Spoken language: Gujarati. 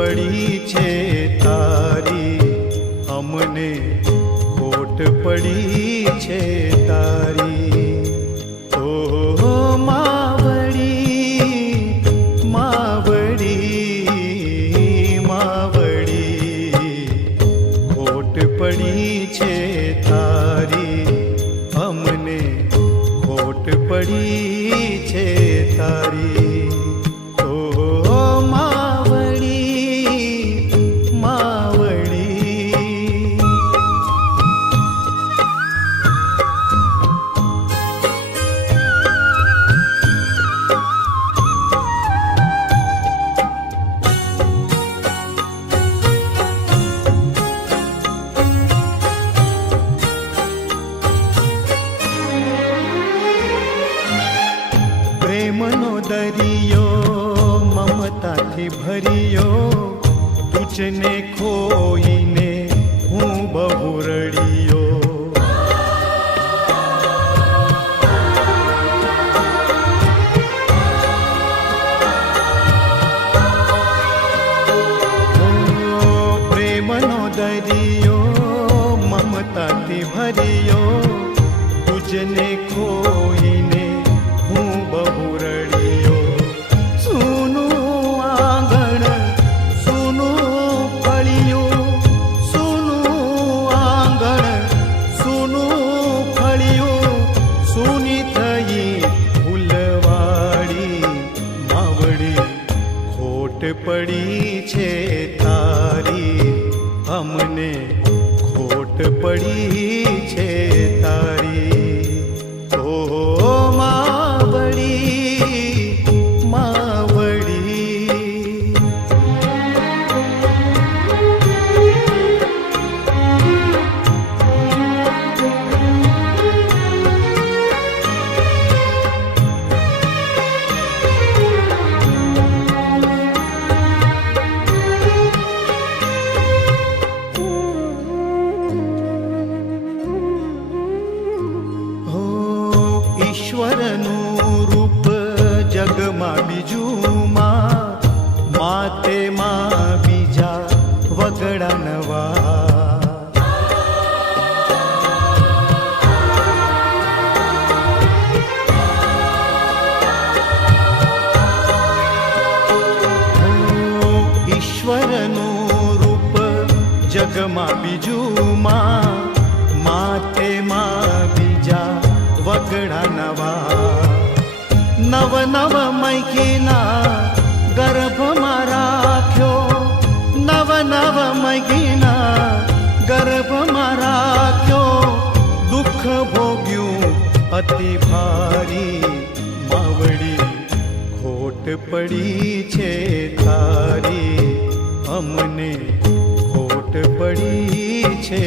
પડી છે તારી, અમને ખોટ પડી છે તારી. ઓ માવડી માવડી માવડી, ખોટ પડી છે તારી, અમને ખોટ પડી છે તારી. પ્રેમનો દરિયો મમતાથી ભર્યો, તુજને ખોઈને હું બહુ રડ્યો. પ્રેમનો દરિયો મમતાથી ભર્યો, તુજને ખોઈને હું બહુ રડ્યો. સૂનું આંગણ સૂનું ફળિયું, સૂનું આંગણ સૂનું ફળિયું, સૂની થઈ ફૂલવાડી. માવડી ખોટ પડી છે તારી, અમને ખોટ પડી છે તારી. ઈશ્વરનું રૂપ જગમાં બીજું માં, માતે માં બીજા વગડા નવા. ઈશ્વરનું રૂપ જગમાં બીજું માં, માતે માં બીજા વગડા નવા. નવ નવ મૈગીના ગર્ભમાં રાખ્યો, નવ નવ મૈગીના ગર્ભમાં રાખ્યો, દુઃખ ભોગ્યું અતિ ભારી. માવડી ખોટ પડી છે તારી, અમને ખોટ પડી છે